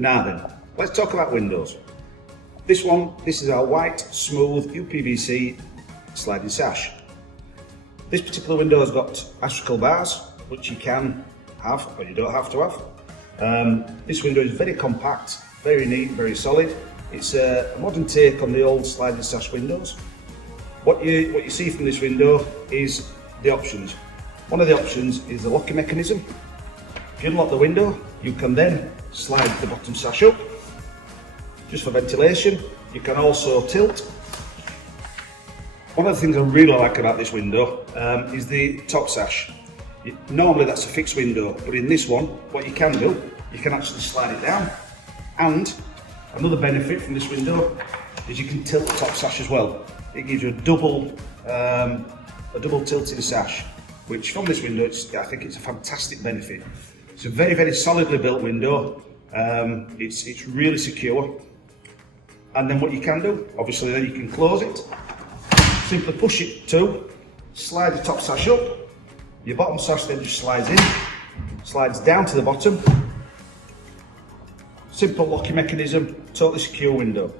Now then, let's talk about windows. This is our white, smooth UPVC sliding sash. This particular window has got astrocal bars, which you can have, or you don't have to have. This window is very compact, very neat, very solid. It's a modern take on the old sliding sash windows. What you see from this window is the options. One of the options is the locking mechanism. If you unlock the window, you can then slide the bottom sash up, just for ventilation. You can also tilt. One of the things I really like about this window is the top sash. Normally that's a fixed window, but in this one, what you can do, you can actually slide it down. And another benefit from this window is you can tilt the top sash as well. It gives you a double tilted sash, which from this window, I think it's a fantastic benefit. It's a very, very solidly built window. It's really secure. And then what you can do, obviously then you can close it. Simply push it to, slide the top sash up, your bottom sash then just slides down to the bottom. Simple locking mechanism, totally secure window.